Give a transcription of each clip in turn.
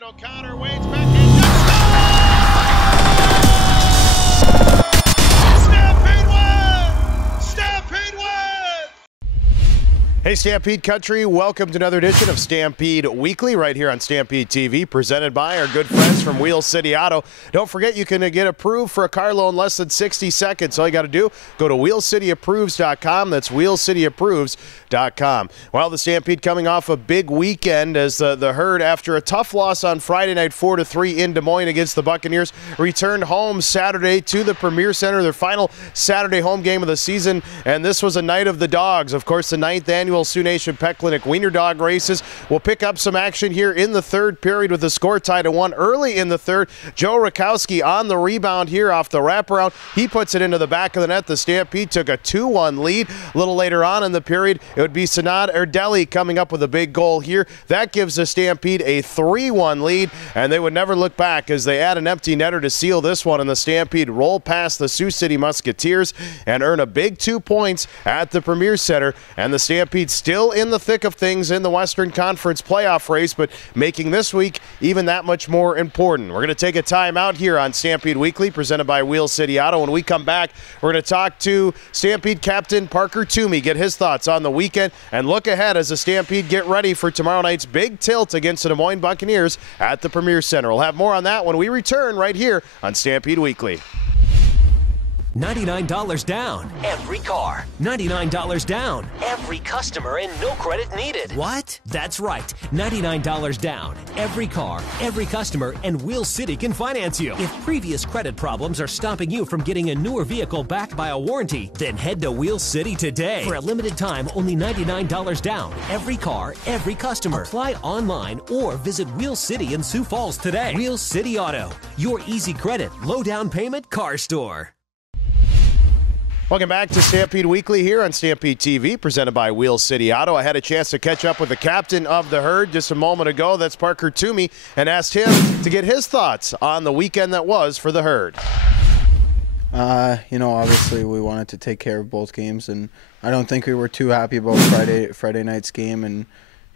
O'Connor waits back in. Stampede wins! Stampede wins! Hey Stampede Country, welcome to another edition of Stampede Weekly right here on Stampede TV, presented by our good friends from Wheel City Auto. Don't forget you can get approved for a car loan in less than 60 seconds. All you got to do, go to wheelcityapproves.com. That's wheelcityapproves.com. Well, the Stampede coming off a big weekend as the Herd, after a tough loss on Friday night 4-3 in Des Moines against the Buccaneers, returned home Saturday to the Premier Center, their final Saturday home game of the season, and this was a night of the dogs. Of course, the 9th annual Sioux Nation Pet Clinic Wiener Dog races will pick up some action here in the third period with the score tied at 1 early in the third. Joe Rakowski on the rebound here off the wraparound. He puts it into the back of the net. The Stampede took a 2-1 lead. A little later on in the period, it would be Sanad Erdeli coming up with a big goal here. That gives the Stampede a 3-1 lead, and they would never look back as they add an empty netter to seal this one, and the Stampede roll past the Sioux City Musketeers and earn a big 2 points at the Premier Center, and the Stampede still in the thick of things in the Western Conference playoff race, but making this week even that much more important. We're going to take a time out here on Stampede Weekly, presented by Wheel City Auto. When we come back, we're going to talk to Stampede captain Parker Toomey, get his thoughts on the weekend, and look ahead as the Stampede get ready for tomorrow night's big tilt against the Des Moines Buccaneers at the Premier Center. We'll have more on that when we return right here on Stampede Weekly. $99 down. Every car. $99 down. Every customer and no credit needed. What? That's right. $99 down. Every car, every customer, and Wheel City can finance you. If previous credit problems are stopping you from getting a newer vehicle backed by a warranty, then head to Wheel City today. For a limited time, only $99 down. Every car, every customer. Apply online or visit Wheel City in Sioux Falls today. Wheel City Auto. Your easy credit, low down payment car store. Welcome back to Stampede Weekly here on Stampede TV, presented by Wheel City Auto. I had a chance to catch up with the captain of the Herd just a moment ago. That's Parker Toomey, and asked him to get his thoughts on the weekend that was for the Herd. Obviously we wanted to take care of both games, and I don't think we were too happy about Friday night's game, and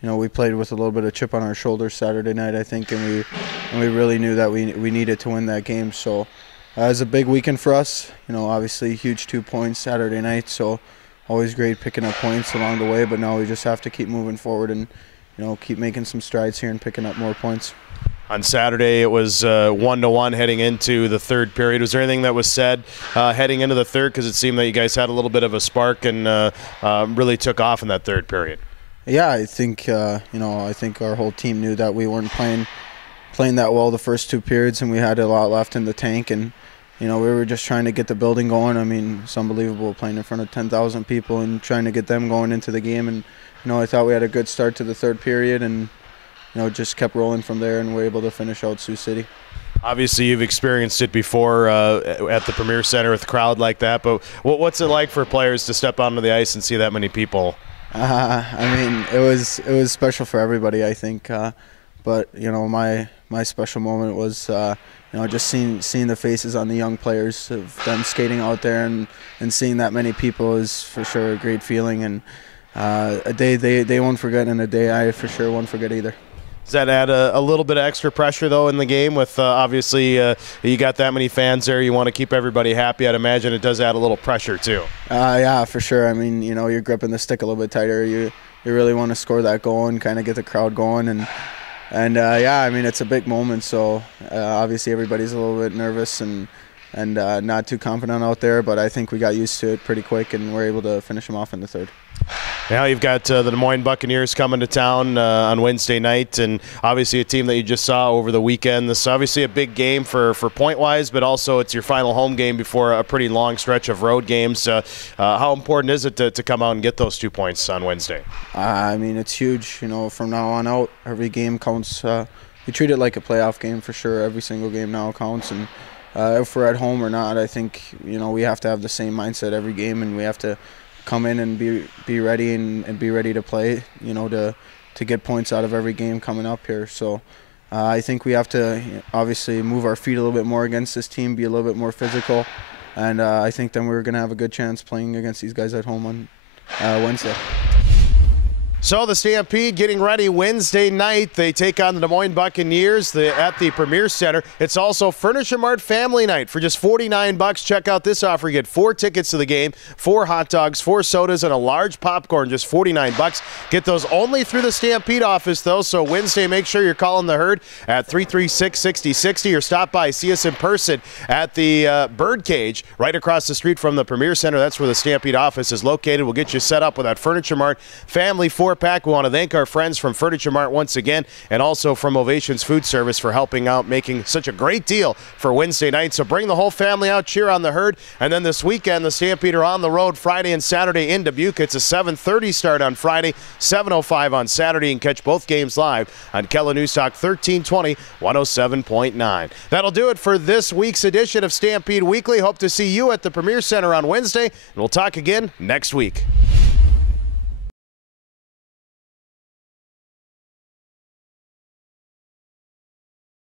we played with a little bit of chip on our shoulders Saturday night, I think, and we really knew that we needed to win that game. So it was a big weekend for us. Obviously huge 2 points Saturday night, so always great picking up points along the way, but now we just have to keep moving forward and keep making some strides here and picking up more points. On Saturday, it was 1-1 heading into the third period. Was there anything that was said heading into the third? Because it seemed that you guys had a little bit of a spark and really took off in that third period. Yeah, I think I think our whole team knew that we weren't playing that well the first 2 periods, and we had a lot left in the tank, and we were just trying to get the building going. I mean, it's unbelievable playing in front of 10,000 people and trying to get them going into the game. And I thought we had a good start to the third period, and just kept rolling from there, and we're able to finish out Sioux City. Obviously, you've experienced it before at the Premier Center with a crowd like that, but what's it like for players to step onto the ice and see that many people? It was special for everybody, I think. But my special moment was just seeing the faces on the young players of them skating out there, and seeing that many people is for sure a great feeling, and a day they won't forget, and a day I for sure won't forget either. Does that add a little bit of extra pressure, though, in the game with obviously you got that many fans there, you want to keep everybody happy? I'd imagine it does add a little pressure, too. Yeah, for sure. I mean, you're gripping the stick a little bit tighter. You really want to score that goal and kind of get the crowd going, and yeah, I mean, it's a big moment, so obviously everybody's a little bit nervous and not too confident out there, but I think we got used to it pretty quick, and we're able to finish them off in the third. Now you've got the Des Moines Buccaneers coming to town on Wednesday night, and obviously a team that you just saw over the weekend. This is obviously a big game for point-wise, but also it's your final home game before a pretty long stretch of road games. How important is it to come out and get those 2 points on Wednesday? I mean, it's huge. From now on out, every game counts. We treat it like a playoff game for sure. Every single game now counts, and if we're at home or not, I think we have to have the same mindset every game, and we have to come in and be ready and be ready to play, to get points out of every game coming up here. So I think we have to obviously move our feet a little bit more against this team, be a little bit more physical, and I think then we're going to have a good chance playing against these guys at home on Wednesday. So the Stampede getting ready Wednesday night. They take on the Des Moines Buccaneers at the Premier Center. It's also Furniture Mart Family Night for just $49. Check out this offer. You get 4 tickets to the game, 4 hot dogs, 4 sodas, and a large popcorn, just $49. Get those only through the Stampede office, though. So Wednesday, make sure you're calling the Herd at 336-6060 or stop by. See us in person at the Birdcage right across the street from the Premier Center. That's where the Stampede office is located. We'll get you set up with that Furniture Mart Family 4-pack. We want to thank our friends from Furniture Mart once again, and also from Ovations Food Service for helping out, making such a great deal for Wednesday night. So bring the whole family out, cheer on the Herd. And then this weekend, the Stampede are on the road Friday and Saturday in Dubuque. It's a 7:30 start on Friday, 7:05 on Saturday, and catch both games live on Kella News Talk 1320, 107.9. That'll do it for this week's edition of Stampede Weekly. Hope to see you at the Premier Center on Wednesday, and we'll talk again next week.